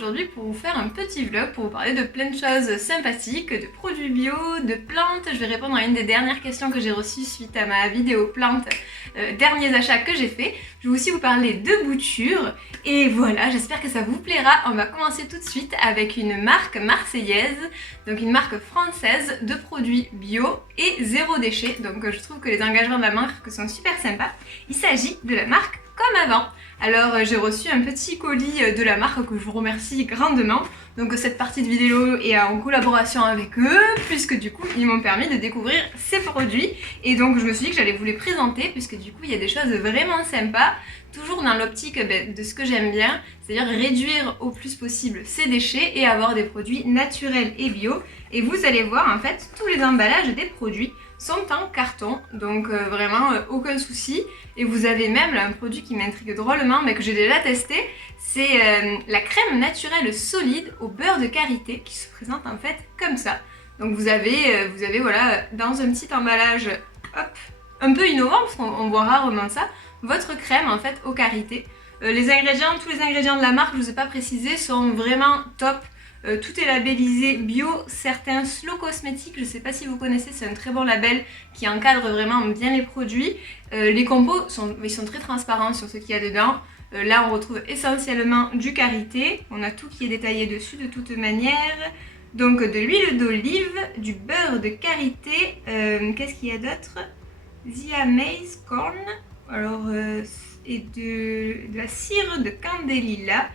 aujourd'hui pour vous faire un petit vlog, pour vous parler de plein de choses sympathiques, de produits bio, de plantes. Je vais répondre à une des dernières questions que j'ai reçues suite à ma vidéo plantes, derniers achats que j'ai fait. Je vais aussi vous parler de boutures. Et voilà, j'espère que ça vous plaira. On va commencer tout de suite avec une marque marseillaise, donc une marque française de produits bio et zéro déchet. Donc je trouve que les engagements de la marque sont super sympas. Il s'agit de la marque Comme Avant. Alors j'ai reçu un petit colis de la marque que je vous remercie grandement. Donc cette partie de vidéo est en collaboration avec eux, puisque du coup ils m'ont permis de découvrir ces produits. Et donc je me suis dit que j'allais vous les présenter, puisque du coup il y a des choses vraiment sympas, toujours dans l'optique de ce que j'aime bien, c'est-à-dire réduire au plus possible ces déchets et avoir des produits naturels et bio. Et vous allez voir en fait tous les emballages des produits sont en carton, donc vraiment aucun souci. Et vous avez même là, un produit qui m'intrigue drôlement mais que j'ai déjà testé, c'est la crème naturelle solide au beurre de karité qui se présente en fait comme ça. Donc vous avez voilà, dans un petit emballage, hop, un peu innovant parce qu'on voit rarement ça, votre crème en fait au karité. Les ingrédients, tous les ingrédients de la marque, je ne vous ai pas précisé, sont vraiment top. Tout est labellisé bio, certains Slow Cosmétiques, je ne sais pas si vous connaissez, c'est un très bon label qui encadre vraiment bien les produits. Les compos sont très transparents sur ce qu'il y a dedans. Là on retrouve essentiellement du karité, on a tout qui est détaillé dessus de toute manière. Donc de l'huile d'olive, du beurre de karité, qu'est-ce qu'il y a d'autre? The Maize Corn, alors, et de la cire de candélila.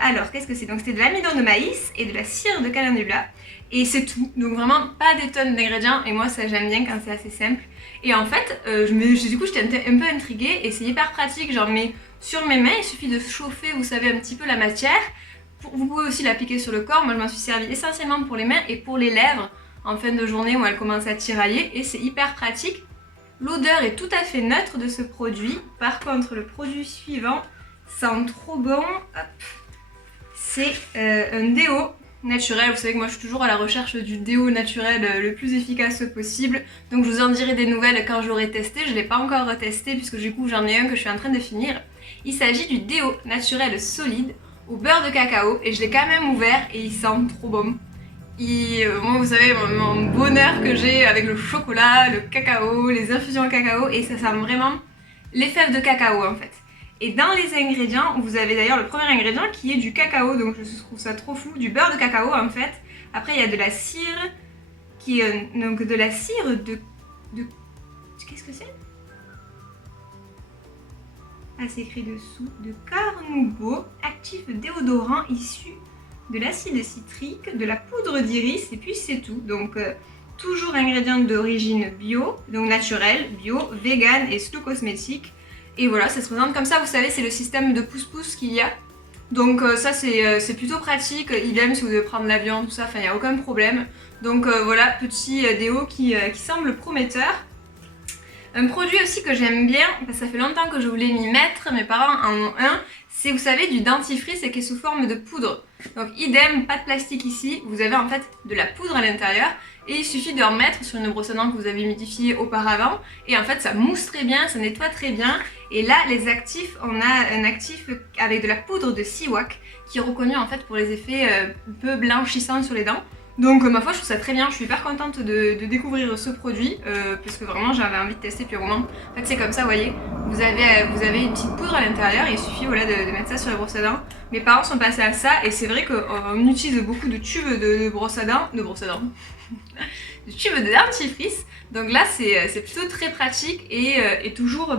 Alors, qu'est-ce que c'est? Donc, c'était de l'amidon de maïs et de la cire de calendula. Et c'est tout. Donc, vraiment, pas des tonnes d'ingrédients. Et moi, ça, j'aime bien quand c'est assez simple. Et en fait, du coup, j'étais un peu intriguée. Et c'est hyper pratique. J'en mets sur mes mains. Il suffit de chauffer, vous savez, un petit peu la matière. Vous pouvez aussi l'appliquer sur le corps. Moi, je m'en suis servie essentiellement pour les mains et pour les lèvres en fin de journée où elles commencent à tirailler. Et c'est hyper pratique. L'odeur est tout à fait neutre de ce produit. Par contre, le produit suivant sent trop bon. Hop. C'est un déo naturel. Vous savez que moi je suis toujours à la recherche du déo naturel le plus efficace possible. Donc je vous en dirai des nouvelles quand je l'aurai testé. Je ne l'ai pas encore testé puisque du coup j'en ai un que je suis en train de finir. Il s'agit du déo naturel solide au beurre de cacao et je l'ai quand même ouvert et il sent trop bon. Moi vous savez mon bonheur que j'ai avec le chocolat, le cacao, les infusions au cacao, et ça sent vraiment les fèves de cacao en fait. Et dans les ingrédients, vous avez d'ailleurs le premier ingrédient qui est du cacao, donc je trouve ça trop fou, du beurre de cacao en fait. Après il y a de la cire, qui est donc de la cire de qu'est-ce que c'est? Ah, c'est écrit dessous, de carnauba, actif déodorant issu de l'acide citrique, de la poudre d'iris, et puis c'est tout. Donc toujours ingrédients d'origine bio, donc naturel, bio, vegan et slow cosmétique. Et voilà, ça se présente comme ça, vous savez, c'est le système de pouce-pouce qu'il y a. Donc ça c'est plutôt pratique, idem si vous devez prendre l'avion, tout ça, enfin il n'y a aucun problème. Donc voilà, petit déo qui semble prometteur. Un produit aussi que j'aime bien, parce que ça fait longtemps que je voulais m'y mettre, mes parents en ont un, c'est vous savez du dentifrice qui est sous forme de poudre. Donc idem, pas de plastique ici, vous avez en fait de la poudre à l'intérieur et il suffit de remettre sur une brosse à dents que vous avez humidifiée auparavant et en fait ça mousse très bien, ça nettoie très bien. Et là les actifs, on a un actif avec de la poudre de Siwak qui est reconnu en fait pour les effets un peu blanchissants sur les dents. Donc ma foi je trouve ça très bien, je suis hyper contente de découvrir ce produit parce que vraiment j'avais envie de tester depuis un moment. En fait c'est comme ça, vous voyez, vous avez une petite poudre à l'intérieur et il suffit voilà, de mettre ça sur les brosses à dents. Mes parents sont passés à ça et c'est vrai qu'on utilise beaucoup de tubes de brosse à dents, de tubes de dentifrice. Donc là c'est plutôt très pratique et toujours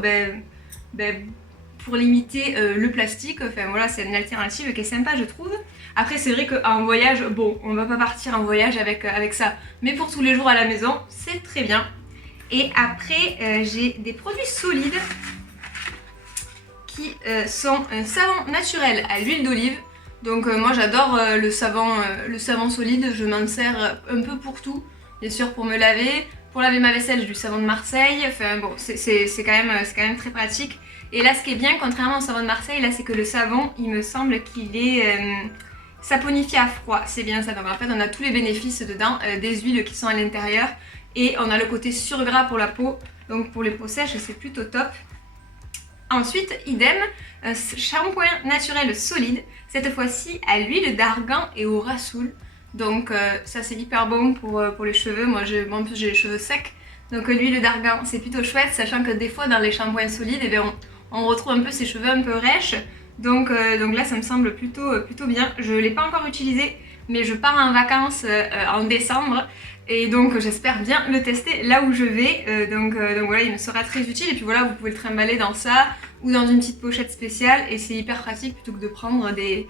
pour limiter le plastique, enfin voilà, c'est une alternative qui est sympa je trouve. Après c'est vrai qu'en voyage, bon, on va pas partir en voyage avec ça, mais pour tous les jours à la maison, c'est très bien. Et après j'ai des produits solides qui sont un savon naturel à l'huile d'olive. Donc moi j'adore le savon solide, je m'en sers un peu pour tout. Bien sûr pour me laver, pour laver ma vaisselle j'ai du savon de Marseille, enfin bon c'est quand même très pratique. Et là ce qui est bien contrairement au savon de Marseille, là c'est que le savon il me semble qu'il est saponifié à froid, c'est bien ça. Donc en fait on a tous les bénéfices dedans, des huiles qui sont à l'intérieur et on a le côté surgras pour la peau, donc pour les peaux sèches c'est plutôt top. Ensuite, idem, un shampoing naturel solide, cette fois-ci à l'huile d'argan et au rassoul. Donc ça c'est hyper bon pour les cheveux, moi en plus j'ai les cheveux secs. Donc l'huile d'argan c'est plutôt chouette, sachant que des fois dans les shampoings solides, eh bien, on retrouve un peu ses cheveux un peu rêches. Donc là ça me semble plutôt bien. Je ne l'ai pas encore utilisé, mais je pars en vacances en décembre. Et donc j'espère bien le tester là où je vais, donc voilà, il me sera très utile. Et puis voilà, vous pouvez le trimballer dans ça ou dans une petite pochette spéciale et c'est hyper pratique plutôt que de prendre des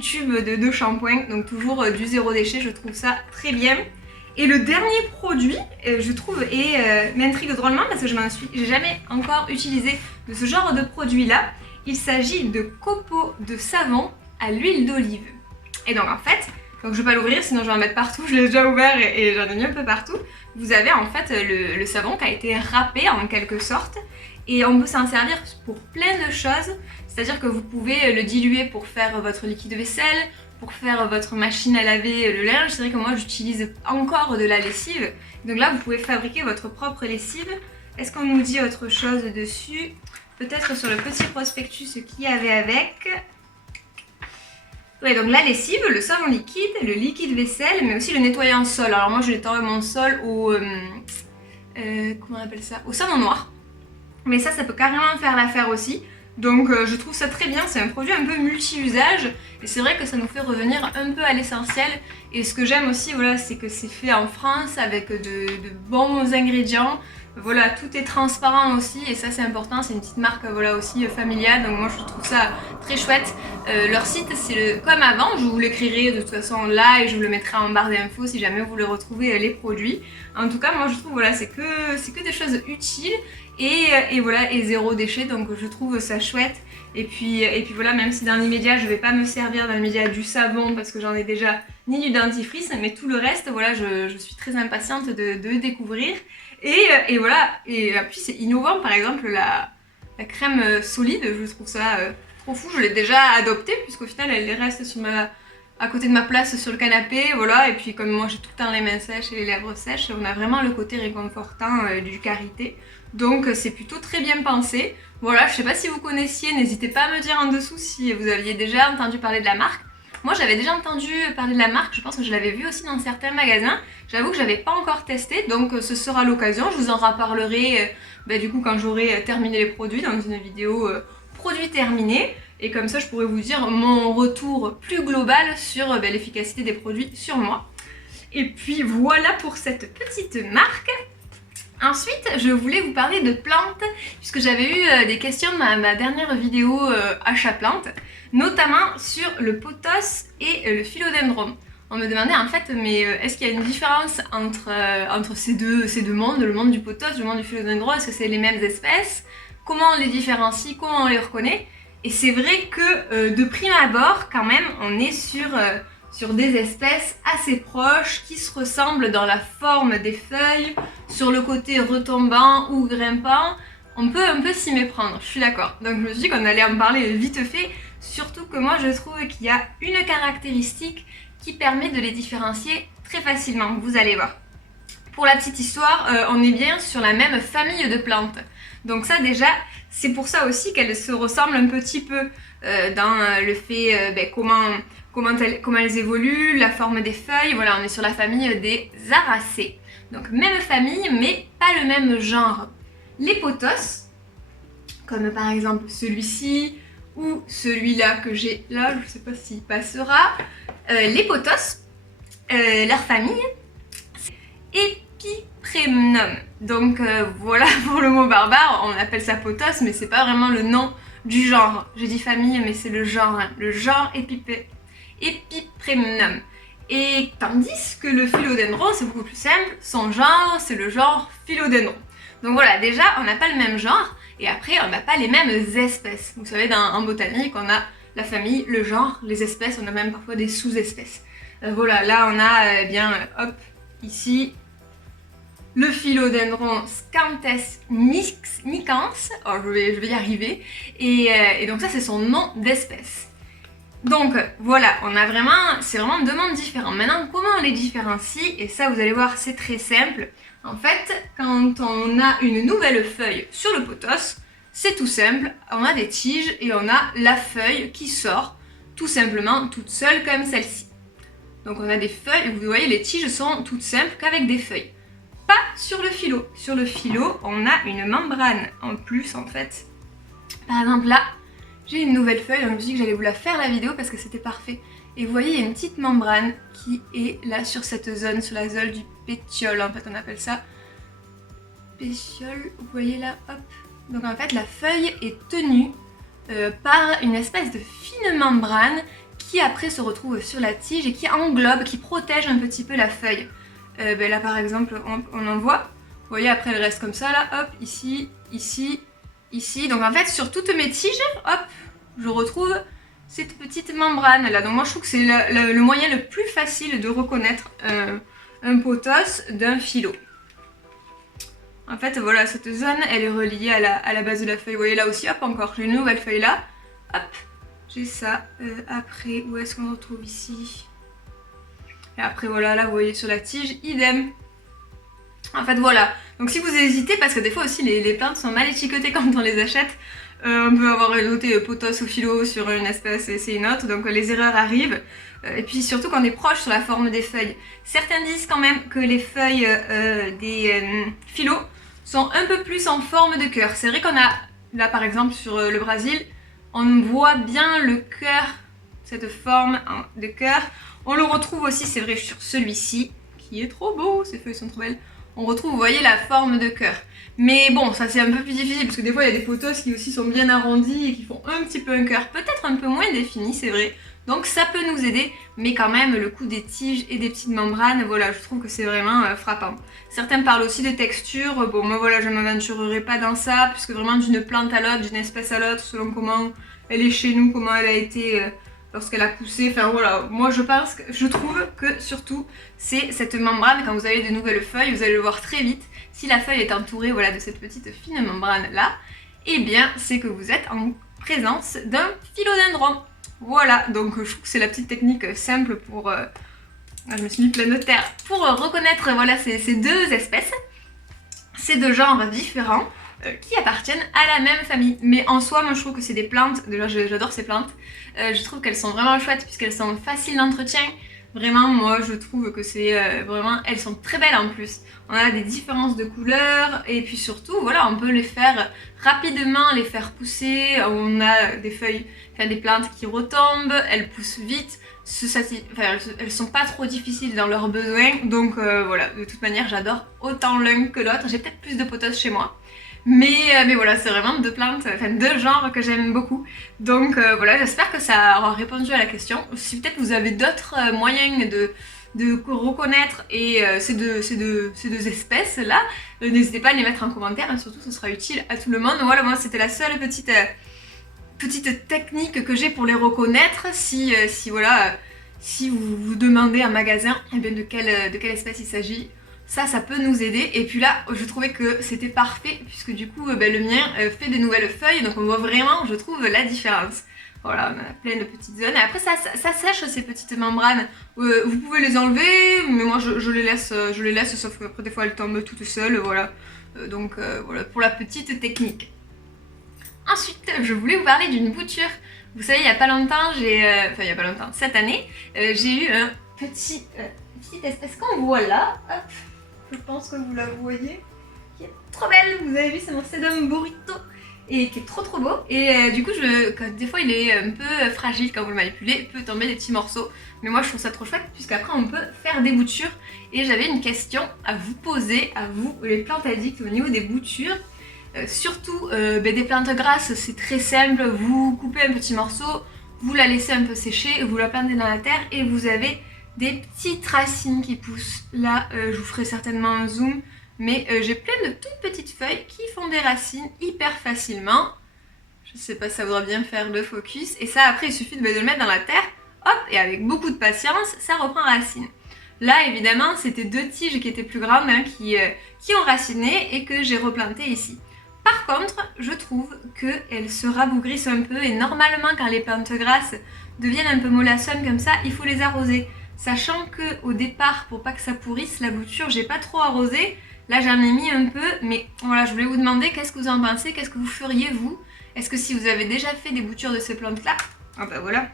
tubes de shampoing. Donc toujours du zéro déchet, je trouve ça très bien. Et le dernier produit, je trouve, m'intrigue drôlement parce que j'ai jamais encore utilisé de ce genre de produit là. Il s'agit de copeaux de savon à l'huile d'olive. Et donc en fait, donc je ne vais pas l'ouvrir sinon je vais en mettre partout, je l'ai déjà ouvert et j'en ai mis un peu partout. Vous avez en fait le savon qui a été râpé en quelque sorte et on peut s'en servir pour plein de choses. C'est-à-dire que vous pouvez le diluer pour faire votre liquide vaisselle, pour faire votre machine à laver le linge. C'est vrai que moi j'utilise encore de la lessive. Donc là vous pouvez fabriquer votre propre lessive. Est-ce qu'on nous dit autre chose dessus? Peut-être sur le petit prospectus qu'il y avait avec. Ouais, donc la lessive, le savon liquide, le liquide vaisselle, mais aussi le nettoyant sol. Alors moi je nettoie mon sol au comment on appelle ça? Au savon noir. Mais ça peut carrément faire l'affaire aussi. Donc je trouve ça très bien, c'est un produit un peu multi-usage et c'est vrai que ça nous fait revenir un peu à l'essentiel. Et ce que j'aime aussi, voilà, c'est que c'est fait en France avec de bons ingrédients. Voilà, tout est transparent aussi et ça c'est important, c'est une petite marque voilà, aussi familiale, donc moi je trouve ça très chouette. Leur site c'est comme avant, je vous l'écrirai de toute façon là et je vous le mettrai en barre d'infos si jamais vous voulez retrouver les produits. En tout cas moi je trouve voilà, c'est que des choses utiles et voilà, et zéro déchet, donc je trouve ça chouette. Et puis voilà, même si dans l'immédiat je vais pas me servir dans l'immédiat du savon parce que j'en ai déjà, ni du dentifrice, mais tout le reste voilà, je suis très impatiente de découvrir. Et voilà, et puis c'est innovant, par exemple la crème solide, je trouve ça trop fou, je l'ai déjà adoptée puisqu'au final elle reste à côté de ma place sur le canapé, voilà, et puis comme moi j'ai tout le temps les mains sèches et les lèvres sèches, on a vraiment le côté réconfortant du karité, donc c'est plutôt très bien pensé. Voilà, je sais pas si vous connaissiez, n'hésitez pas à me dire en dessous si vous aviez déjà entendu parler de la marque. Moi j'avais déjà entendu parler de la marque, je pense que je l'avais vue aussi dans certains magasins. J'avoue que je n'avais pas encore testé, donc ce sera l'occasion. Je vous en reparlerai du coup quand j'aurai terminé les produits dans une vidéo produits terminés. Et comme ça je pourrais vous dire mon retour plus global sur l'efficacité des produits sur moi. Et puis voilà pour cette petite marque. Ensuite, je voulais vous parler de plantes, puisque j'avais eu des questions dans ma dernière vidéo achat plantes, notamment sur le pothos et le philodendron. On me demandait en fait, mais est-ce qu'il y a une différence entre ces deux mondes, le monde du pothos, le monde du philodendron, est-ce que c'est les mêmes espèces? Comment on les différencie? Comment on les reconnaît? Et c'est vrai que de prime abord, quand même, on est sur des espèces assez proches qui se ressemblent dans la forme des feuilles, sur le côté retombant ou grimpant. On peut un peu s'y méprendre, je suis d'accord. Donc je me suis dit qu'on allait en parler vite fait, surtout que moi je trouve qu'il y a une caractéristique qui permet de les différencier très facilement, vous allez voir. Pour la petite histoire, on est bien sur la même famille de plantes. Donc ça déjà, c'est pour ça aussi qu'elles se ressemblent un petit peu dans le fait comment elles évoluent, la forme des feuilles. Voilà, on est sur la famille des Aracées. Donc même famille, mais pas le même genre. Les pothos, comme par exemple celui-ci ou celui-là que j'ai là, je ne sais pas s'il passera. Les pothos, leur famille, c'est Epipremnum. Donc voilà pour le mot barbare, on appelle ça pothos, mais c'est pas vraiment le nom du genre. J'ai dit famille, mais c'est le genre, hein. Le genre Epipremnum. Et tandis que le philodendron, c'est beaucoup plus simple, son genre, c'est le genre philodendron. Donc voilà, déjà, on n'a pas le même genre, et après, on n'a pas les mêmes espèces. Vous savez, en botanique, on a la famille, le genre, les espèces, on a même parfois des sous-espèces. Voilà, là, on a, hop, ici, le philodendron Scanthes micans, oh, je vais y arriver, et donc ça, c'est son nom d'espèce. Donc voilà, c'est vraiment deux mondes différents. Maintenant, comment on les différencie? Et ça, vous allez voir, c'est très simple. En fait, quand on a une nouvelle feuille sur le pothos, c'est tout simple, on a des tiges et on a la feuille qui sort tout simplement toute seule comme celle-ci. Donc on a des feuilles, vous voyez les tiges sont toutes simples qu'avec des feuilles. Pas sur le philo. Sur le philo, on a une membrane en plus en fait. Par exemple là, j'ai une nouvelle feuille, donc je me suis dit que j'allais vous la faire la vidéo parce que c'était parfait. Et vous voyez, il y a une petite membrane qui est là sur cette zone, sur la zone du pétiole en fait on appelle ça. Pétiole, vous voyez là, hop. Donc en fait la feuille est tenue par une espèce de fine membrane qui après se retrouve sur la tige et qui englobe, qui protège un petit peu la feuille. Là par exemple on en voit, vous voyez après elle reste comme ça là, hop, ici, ici, ici. Donc en fait sur toutes mes tiges, hop, je retrouve cette petite membrane là. Donc moi je trouve que c'est le moyen le plus facile de reconnaître un pothos d'un philo. En fait voilà, cette zone elle est reliée à la base de la feuille. Vous voyez là aussi, hop encore, j'ai une nouvelle feuille là, hop, j'ai ça. Après où est-ce qu'on retrouve ici? Et après voilà, là vous voyez sur la tige, idem. En fait voilà, donc si vous hésitez, parce que des fois aussi les plantes sont mal étiquetées quand on les achète, on peut avoir noté pothos ou philo sur une espèce et c'est une autre, donc les erreurs arrivent. Et puis surtout quand on est proche sur la forme des feuilles. Certains disent quand même que les feuilles des philo sont un peu plus en forme de cœur. C'est vrai qu'on a, là par exemple sur le Brésil, on voit bien le cœur, cette forme de cœur. On le retrouve aussi, c'est vrai, sur celui-ci, qui est trop beau, ces feuilles sont trop belles. On retrouve, vous voyez, la forme de cœur. Mais bon, ça c'est un peu plus difficile, parce que des fois, il y a des pothos qui aussi sont bien arrondis et qui font un petit peu un cœur, peut-être un peu moins défini, c'est vrai. Donc ça peut nous aider, mais quand même, le coup des tiges et des petites membranes, voilà, je trouve que c'est vraiment frappant. Certains parlent aussi de texture. Bon, moi voilà, je ne m'aventurerai pas dans ça, puisque vraiment d'une plante à l'autre, d'une espèce à l'autre, selon comment elle est chez nous, comment elle a été... lorsqu'elle a poussé, enfin voilà, moi je trouve que surtout c'est cette membrane, quand vous avez de nouvelles feuilles, vous allez le voir très vite, si la feuille est entourée voilà, de cette petite fine membrane là, eh bien c'est que vous êtes en présence d'un philodendron. Voilà, donc je trouve que c'est la petite technique simple pour, je me suis mis plein de terre, pour reconnaître voilà, ces deux espèces, ces deux genres différents, qui appartiennent à la même famille. Mais en soi, moi je trouve que c'est des plantes, déjà j'adore ces plantes, je trouve qu'elles sont vraiment chouettes puisqu'elles sont faciles d'entretien. Vraiment, moi je trouve que c'est vraiment, elles sont très belles en plus. On a des différences de couleurs et puis surtout, voilà, on peut les faire rapidement, les faire pousser. On a des feuilles, enfin des plantes qui retombent, elles poussent vite. Elles sont pas trop difficiles dans leurs besoins. Donc voilà, de toute manière, j'adore autant l'un que l'autre. J'ai peut-être plus de pothos chez moi. Mais voilà, c'est vraiment deux plantes, enfin deux genres que j'aime beaucoup. Donc voilà, j'espère que ça aura répondu à la question. Si peut-être vous avez d'autres moyens de reconnaître ces deux espèces là, n'hésitez pas à les mettre en commentaire, hein, surtout ce sera utile à tout le monde. Voilà, moi c'était la seule petite technique que j'ai pour les reconnaître. Si vous vous demandez en magasin eh bien, de quelle espèce il s'agit, ça peut nous aider. Et puis là, je trouvais que c'était parfait puisque du coup, le mien fait des nouvelles feuilles, donc on voit vraiment, je trouve, la différence. Voilà, on a plein de petites zones. Et après, ça sèche ces petites membranes. Vous pouvez les enlever, mais moi je les laisse, sauf qu'après des fois elles tombent toutes seules, voilà. Donc voilà pour la petite technique. Ensuite, je voulais vous parler d'une bouture. Vous savez, il y a pas longtemps, cette année, j'ai eu un petite espèce qu'on voit là. Hop, je pense que vous la voyez, qui est trop belle. Vous avez vu, c'est mon sedum burrito et qui est trop beau. Et du coup, des fois, il est un peu fragile quand vous le manipulez, il peut tomber des petits morceaux. Mais moi, je trouve ça trop chouette puisqu'après, on peut faire des boutures. Et j'avais une question à vous poser, à vous, les plantes addicts, au niveau des boutures. Surtout des plantes grasses, c'est très simple, vous coupez un petit morceau, vous la laissez un peu sécher, vous la plantez dans la terre et vous avez des petites racines qui poussent. Là, je vous ferai certainement un zoom, mais j'ai plein de toutes petites feuilles qui font des racines hyper facilement. Je sais pas si ça voudra bien faire le focus. Et ça, après, il suffit de le mettre dans la terre, hop, et avec beaucoup de patience, ça reprend racine. Là, évidemment, c'était deux tiges qui étaient plus grandes, hein, qui ont raciné et que j'ai replantées ici. Par contre, je trouve qu'elles se rabougrissent un peu et normalement quand les plantes grasses deviennent un peu mollassonnes comme ça, il faut les arroser. Sachant qu'au départ, pour pas que ça pourrisse la bouture, j'ai pas trop arrosé Là j'en ai mis un peu, mais voilà, je voulais vous demander qu'est-ce que vous en pensez, qu'est-ce que vous feriez vous? Est-ce que si vous avez déjà fait des boutures de ces plantes-là, ah bah voilà,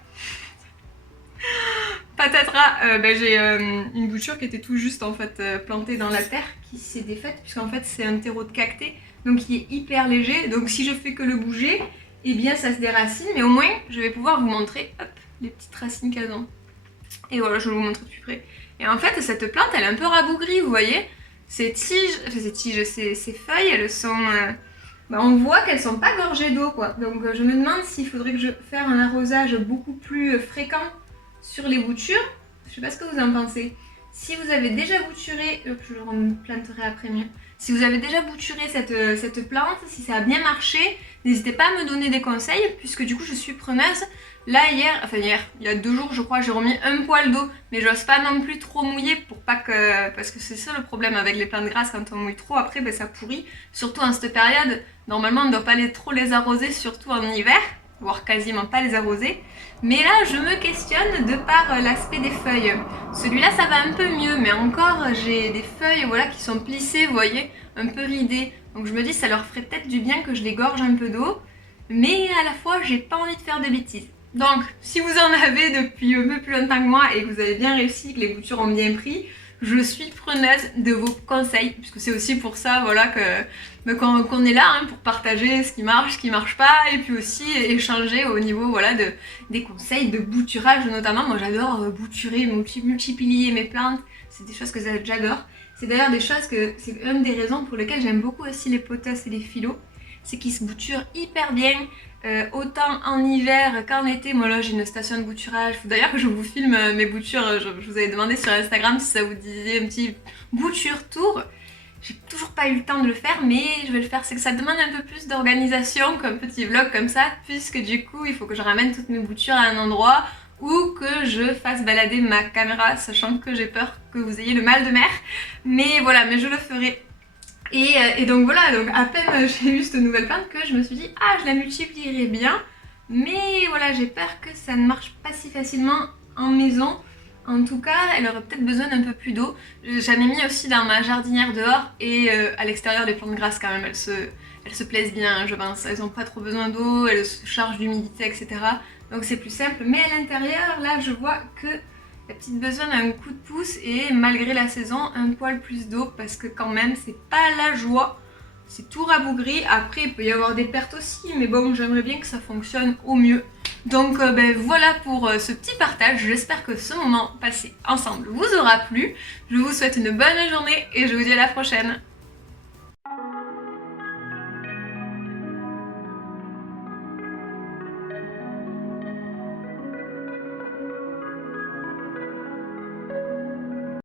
patatras, j'ai une bouture qui était tout juste en fait plantée dans la terre, qui s'est défaite, puisqu'en fait c'est un terreau de cacté, donc il est hyper léger, donc si je fais que le bouger, eh bien ça se déracine, mais au moins je vais pouvoir vous montrer, hop, les petites racines qu'elles ont. Et voilà, je vais vous montrer de plus près. Et en fait, cette plante, elle est un peu rabougrie, vous voyez. Ces feuilles, elles sont... on voit qu'elles sont pas gorgées d'eau, quoi. Donc je me demande s'il faudrait que je fasse un arrosage beaucoup plus fréquent sur les boutures. Je sais pas ce que vous en pensez. Si vous avez déjà bouturé... je le replanterai après mieux. Si vous avez déjà bouturé cette plante, si ça a bien marché, n'hésitez pas à me donner des conseils, puisque du coup je suis preneuse. Là hier, il y a 2 jours je crois, j'ai remis un poil d'eau, mais j'ose pas non plus trop mouiller pour pas que... Parce que c'est ça le problème avec les plantes grasses, quand on mouille trop après ça pourrit. Surtout en cette période, normalement on ne doit pas trop les arroser, surtout en hiver, voire quasiment pas les arroser. Mais là je me questionne de par l'aspect des feuilles. Celui-là ça va un peu mieux, mais encore j'ai des feuilles voilà, qui sont plissées, vous voyez, un peu ridées. Donc je me dis ça leur ferait peut-être du bien que je les gorge un peu d'eau, mais à la fois j'ai pas envie de faire de bêtises. Donc, si vous en avez depuis un peu plus longtemps que moi et que vous avez bien réussi, que les boutures ont bien pris, je suis preneuse de vos conseils, puisque c'est aussi pour ça voilà, qu'on est là, hein, pour partager ce qui marche pas, et puis aussi échanger au niveau voilà, des conseils de bouturage notamment. Moi j'adore bouturer, multiplier mes plantes, c'est des choses que j'adore. C'est d'ailleurs des choses que c'est une des raisons pour lesquelles j'aime beaucoup aussi les potasses et les phyllos, c'est qu'ils se bouturent hyper bien. Autant en hiver qu'en été. Moi là j'ai une station de bouturage, faut d'ailleurs que je vous filme mes boutures, je vous avais demandé sur Instagram si ça vous disait un petit bouture tour. J'ai toujours pas eu le temps de le faire, mais je vais le faire. C'est que ça demande un peu plus d'organisation qu'un petit vlog comme ça, puisque du coup il faut que je ramène toutes mes boutures à un endroit ou que je fasse balader ma caméra, sachant que j'ai peur que vous ayez le mal de mer. Mais voilà, mais je le ferai. Et donc voilà, donc à peine j'ai eu cette nouvelle plante que je me suis dit ah je la multiplierai bien, mais voilà j'ai peur que ça ne marche pas si facilement en maison. En tout cas elle aurait peut-être besoin d'un peu plus d'eau. J'en ai mis aussi dans ma jardinière dehors et à l'extérieur les plantes grasses quand même elles se plaisent bien je pense, elles n'ont pas trop besoin d'eau, elles se chargent d'humidité etc. Donc c'est plus simple, mais à l'intérieur là je vois que la petite besoin d'un coup de pouce et malgré la saison un poil plus d'eau parce que quand même c'est pas la joie, c'est tout rabougri. Après il peut y avoir des pertes aussi mais bon j'aimerais bien que ça fonctionne au mieux. Donc voilà pour ce petit partage, j'espère que ce moment passé ensemble vous aura plu. Je vous souhaite une bonne journée et je vous dis à la prochaine.